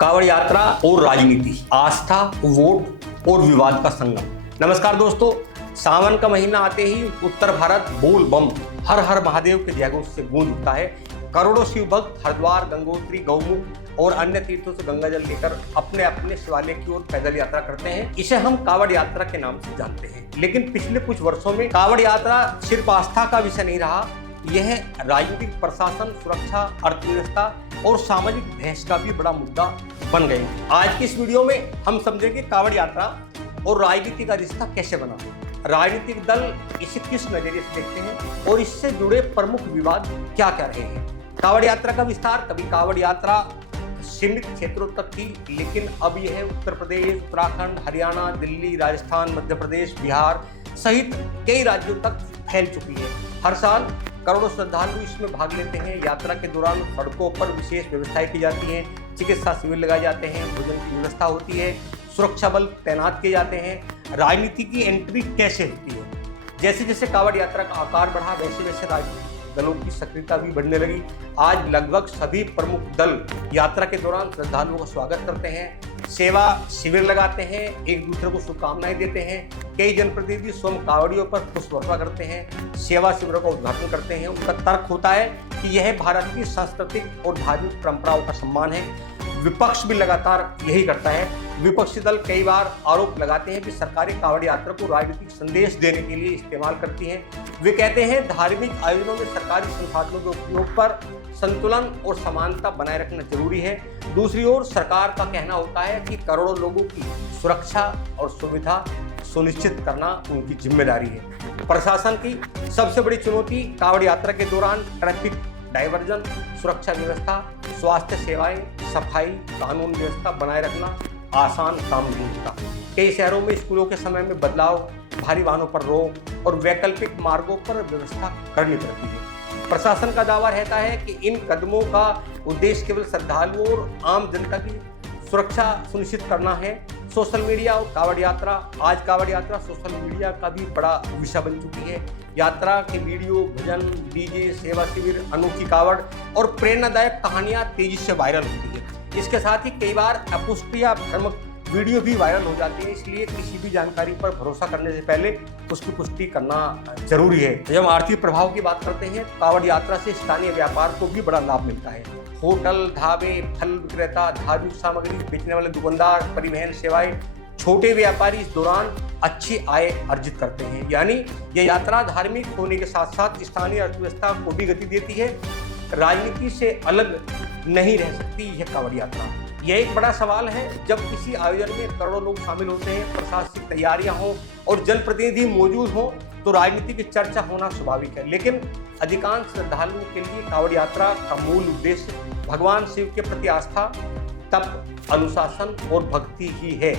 कांवड़ यात्रा और राजनीति, आस्था, वोट और विवाद का संगम। नमस्कार दोस्तों, सावन का महीना आते ही उत्तर भारत बोल बम हर हर महादेव के जयघोष से गूंज उठता है। करोड़ों शिव भक्त हरिद्वार, गंगोत्री, गौमुख और अन्य तीर्थों से गंगा जल लेकर अपने अपने शिवालय की ओर पैदल यात्रा करते हैं। इसे हम कांवड़ यात्रा के नाम से जानते हैं। लेकिन पिछले कुछ वर्षों में कांवड़ यात्रा सिर्फ आस्था का विषय नहीं रहा, यह राजनीतिक, प्रशासन, सुरक्षा, अर्थव्यवस्था और सामाजिक बहस का भी बड़ा मुद्दा बन गई। आज की इस वीडियो में हम समझेंगे कांवड़ यात्रा और राजनीति का रिश्ता कैसे बना, राजनीतिक दल इसे किस नजरिए से देखते हैं और इससे जुड़े प्रमुख विवाद क्या क्या रहे हैं। कांवड़ यात्रा का विस्तार, कभी कांवड़ यात्रा सीमित क्षेत्रों तक थी, लेकिन अब यह उत्तर प्रदेश, उत्तराखंड, हरियाणा, दिल्ली, राजस्थान, मध्य प्रदेश, बिहार सहित कई राज्यों तक फैल चुकी है। हर साल करोड़ों श्रद्धालु इसमें भाग लेते हैं। यात्रा के दौरान सड़कों पर विशेष व्यवस्थाएं की जाती हैं, चिकित्सा शिविर लगाए जाते हैं, भोजन की व्यवस्था होती है, सुरक्षा बल तैनात किए जाते हैं। राजनीति की एंट्री कैसे होती है? जैसे जैसे कांवड़ यात्रा का आकार बढ़ा, वैसे वैसे राजनीतिक दलों की सक्रियता भी बढ़ने लगी। आज लगभग सभी प्रमुख दल यात्रा के दौरान श्रद्धालुओं का स्वागत करते हैं, सेवा शिविर लगाते हैं, एक दूसरे को शुभकामनाएं देते हैं। कई जनप्रतिनिधि स्वयं कांवड़ियों पर पुष्पवर्षा करते हैं, सेवा शिविरों का उद्घाटन करते हैं। उनका तर्क होता है कि यह भारत की सांस्कृतिक और धार्मिक परंपराओं का सम्मान है। विपक्ष भी लगातार यही करता है। विपक्षी दल कई बार आरोप लगाते हैं कि सरकारें कांवड़ यात्रा को राजनीतिक संदेश देने के लिए इस्तेमाल करती हैं। वे कहते हैं धार्मिक आयोजनों में सरकारी संसाधनों के उपयोग पर संतुलन और समानता बनाए रखना जरूरी है। दूसरी ओर सरकार का कहना होता है कि करोड़ों लोगों की सुरक्षा और सुविधा सुनिश्चित करना उनकी जिम्मेदारी है। प्रशासन की सबसे बड़ी चुनौती कांवड़ यात्रा के दौरान ट्रैफिक डायवर्जन, सुरक्षा व्यवस्था, स्वास्थ्य सेवाएं, सफाई, कानून व्यवस्था बनाए रखना आसान काम नहीं होता। कई शहरों में स्कूलों के समय में बदलाव, भारी वाहनों पर रोक और वैकल्पिक मार्गों पर व्यवस्था करनी पड़ती है। प्रशासन का दावा रहता है कि इन कदमों का उद्देश्य केवल श्रद्धालुओं और आम जनता की सुरक्षा सुनिश्चित करना है। सोशल मीडिया और कांवड़ यात्रा, आज कांवड़ यात्रा सोशल मीडिया का भी बड़ा विषय बन चुकी है। यात्रा के वीडियो, भजन, डीजे, सेवा शिविर, अनोखी कांवड़ और प्रेरणादायक कहानियां तेजी से वायरल होती है। इसके साथ ही कई बार अपुष्टि या भ्रामक वीडियो भी वायरल हो जाती है, इसलिए किसी भी जानकारी पर भरोसा करने से पहले उसकी पुष्टि करना जरूरी है। जब आर्थिक प्रभाव की बात करते हैं, कांवड़ यात्रा से स्थानीय व्यापार को भी बड़ा लाभ मिलता है। होटल, ढाबे, फल विक्रेता, धार्मिक सामग्री बेचने वाले दुकानदार, परिवहन सेवाएं, छोटे व्यापारी इस दौरान अच्छी आय अर्जित करते हैं। यानी यह यात्रा धार्मिक होने के साथ साथ स्थानीय अर्थव्यवस्था को भी गति देती है। राजनीति से अलग नहीं रह सकती यह कांवड़ यात्रा। यह एक बड़ा सवाल है, जब किसी आयोजन में करोड़ों लोग शामिल होते हैं, प्रशासनिक तैयारियां हों और जनप्रतिनिधि मौजूद हों, तो राजनीति की चर्चा होना स्वाभाविक है। लेकिन अधिकांश श्रद्धालुओं के लिए कांवड़ यात्रा का मूल उद्देश्य भगवान शिव के प्रति आस्था, तप, अनुशासन और भक्ति ही है।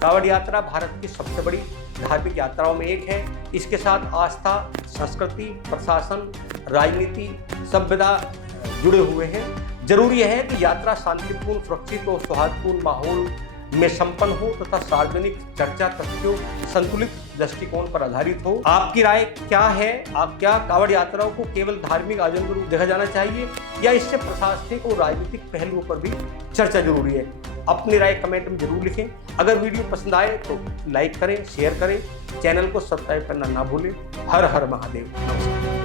कांवड़ यात्रा भारत की सबसे बड़ी धार्मिक यात्राओं में एक है। इसके साथ आस्था, संस्कृति, प्रशासन, राजनीति, सभ्यता जुड़े हुए हैं। जरूरी है कि यात्रा शांतिपूर्ण, सुरक्षित और सौहार्दपूर्ण माहौल में संपन्न हो तथा सार्वजनिक चर्चा, तथ्यों, संतुलित दृष्टिकोण पर आधारित हो। आपकी राय क्या है? क्या कांवड़ यात्राओं को केवल धार्मिक आयोजन के रूप देखा जाना चाहिए या इससे प्रशासनिक और राजनीतिक पहलुओं पर भी चर्चा जरूरी है? अपनी राय कमेंट में जरूर लिखें। अगर वीडियो पसंद आए तो लाइक करें, शेयर करें, चैनल को सब्सक्राइब करना ना भूलें। हर हर महादेव। नमस्कार।